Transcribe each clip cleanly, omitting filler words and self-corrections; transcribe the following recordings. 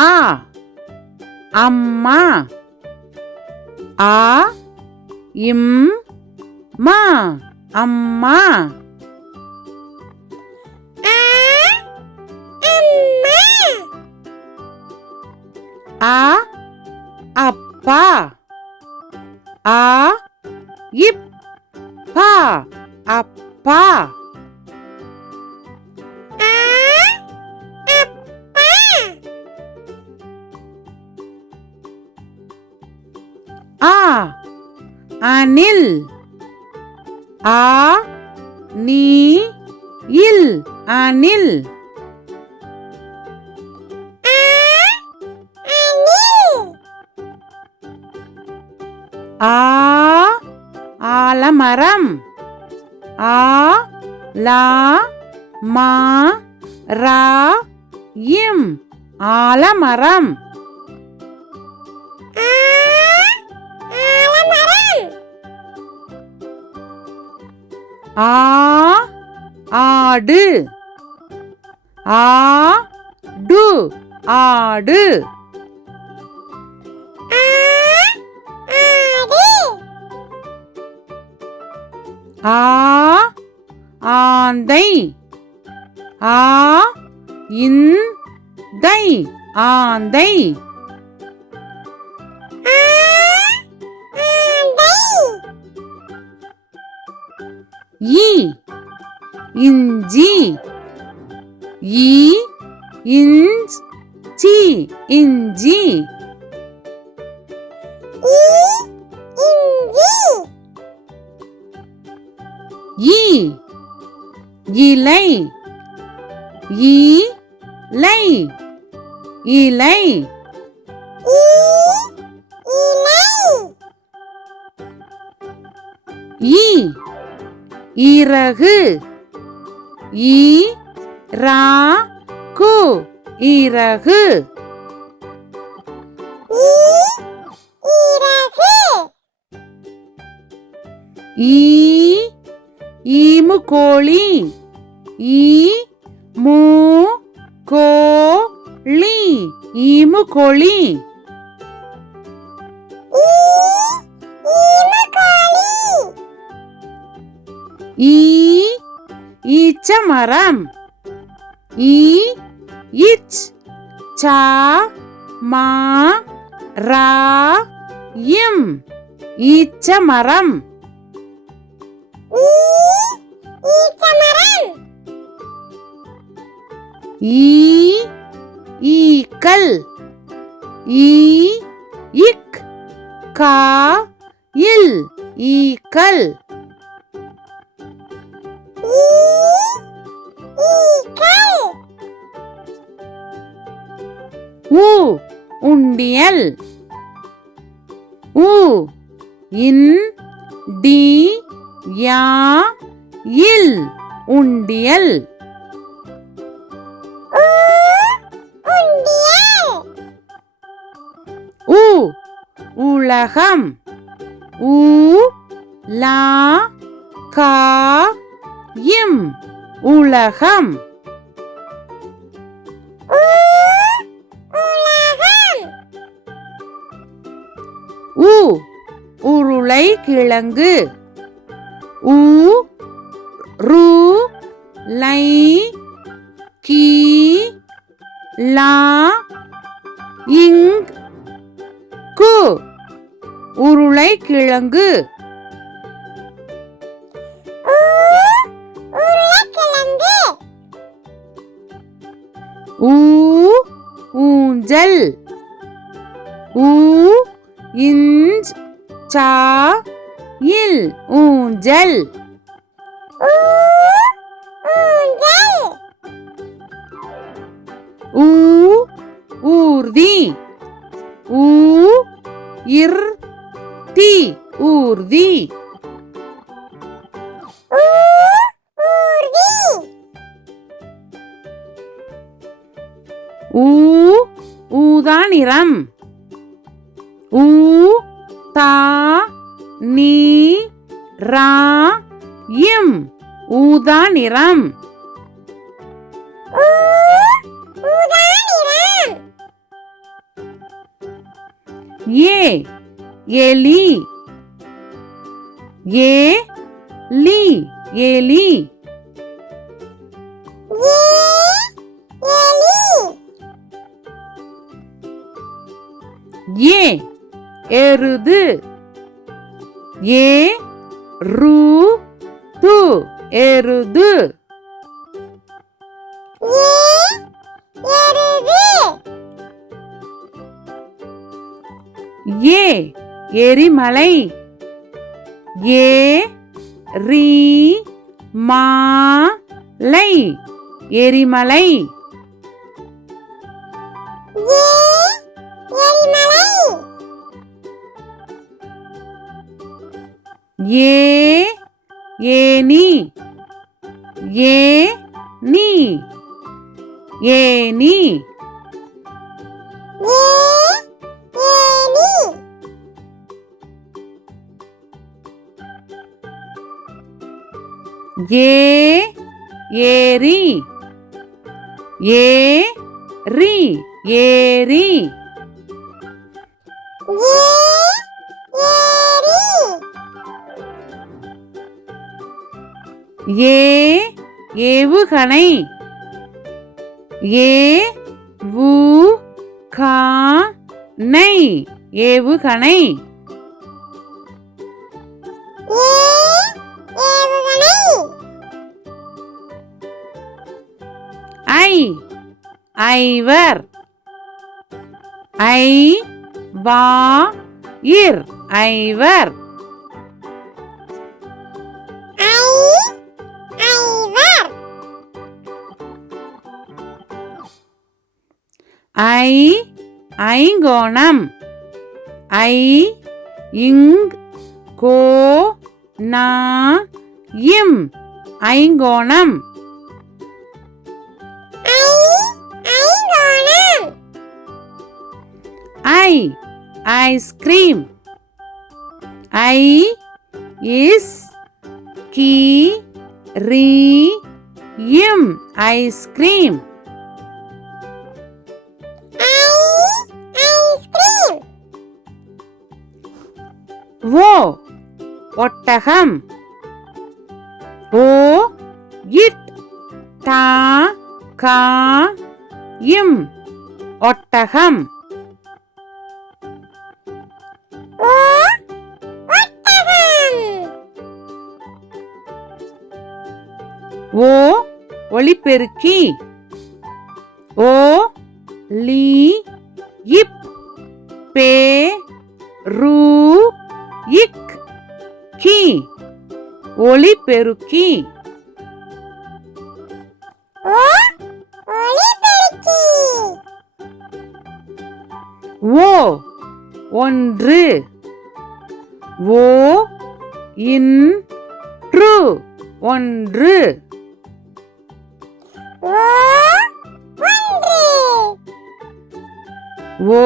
ஆ அம்மா. ஆ இம் மா அம்மா. ஆ அப்பா. ஆ இப்பா அப்பா. ஆ அணில். ஆ நீ இல் அணில். ஆ ஆலமரம். ஆ லா மா ரா இம் ஆலமரம். ஆ ஆடு. ஆ டு ஆடு. ஆ ஆந்தை. ஆ இந்தை ஆந்தை. ஈ இஞ்சி. ஈ இஞ்சி இஞ்சி. ஈ இலை. இலை இலை. ஈ இறகு. ஈ ரா கு இறகு. ஈ ஈமுக்கோழி. ஈ மூ கோழி ஈமுக்கோழி. ஈ ஈச்சமரம். ஈ இச் சா மா ரா இம் ஈச்சமரம். ஈ ஈக்கள். ஈ இக் கா இல் ஈக்கள். ஊ உண்டியல். ஊ இன் டி யா இல் உண்டியல். ஊ உலகம். ஊ லா கா இம் உலகம். ஊ உருளை கிழங்கு. ஊ ரு லை கி லா இங் கு உருளை கிழங்கு. ஊ ஊஞ்சல். ஊ இஞ்ச் சா இல் ஊஞ்சல். ஊ ஊர்தி. ஊ இர் தி ஊர்தி. ஊ ஊதா நிறம். ஊ தா நீ ரா இம் ஊதா நிறம். ஏ எலி ஏ லி எலி ஏ எருது ஏ ரு து எருது ஏ எரிமலை ஏ ரி மா லை எரிமலை ஏ ஏனி ஏ நீ ஏனி ஏ ஏரி ஏ ரி ஏரி ஏ ஏவுகணை ஏ வு கா நை ஏவுகணை ஐ ஐவர் ஐ வா இர் ஐவர் ஐ ஐங்கோணம் ஐ இங் கோ நா இம் ஐங்கோணம் ஐ ஐஸ்கிரீம் ஐ இஸ் கி ரி இம் ஐஸ்கிரீம் ஓ ஒட்டகம் ஓ இட் டா கா இம் ஒட்டகம் ஓ ஒலிபெருக்கி ஓ லி இப் பே ரு இக் கி ஒலிபெருக்கி ஓ ஒன்று ஓ இன்று ஒன்று ஓ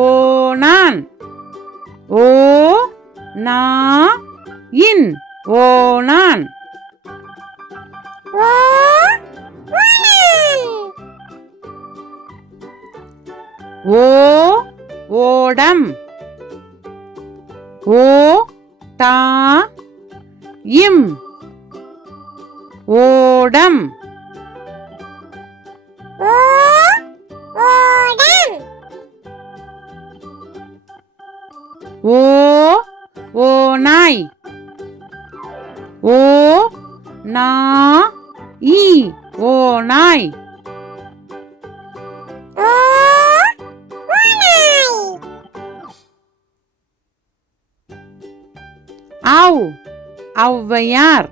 ஓணான் ஓ நா இன் ஓணான் ஓ ஓடம் ஓ டா இம் ஓடம் ஓ ஓநாய் ஓ நா இ ஓநாய் ஔ ஔவையார்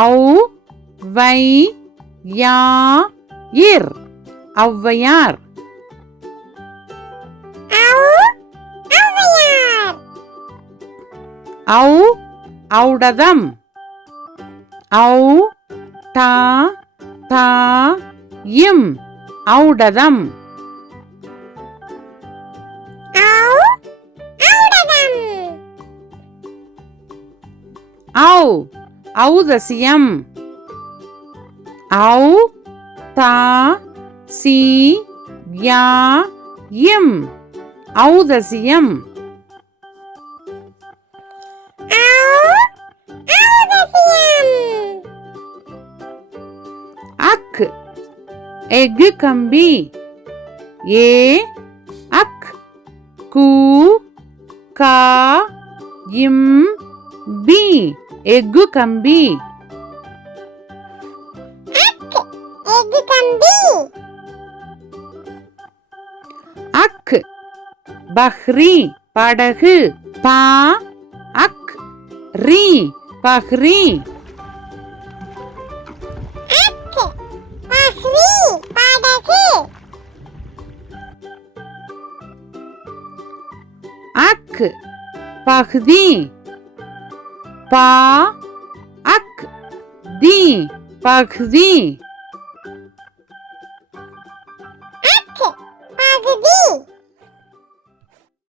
ஔ வை யா இர் ஔவையார் ஔ ஔடதம் ஔ டா தா இம் ஔடதம் ஔ ஔதசியம் ஔ தா சி யா இம் ஔதசியம் அக் எஃகு கம்பி ஏ அக் கு கா இம் பி எஃகு கம்பி அக் பஹ்ரி படகு பா அக் ரி பஹ்ரி அக் பஹ்தி பா அக் தி பஹ்தி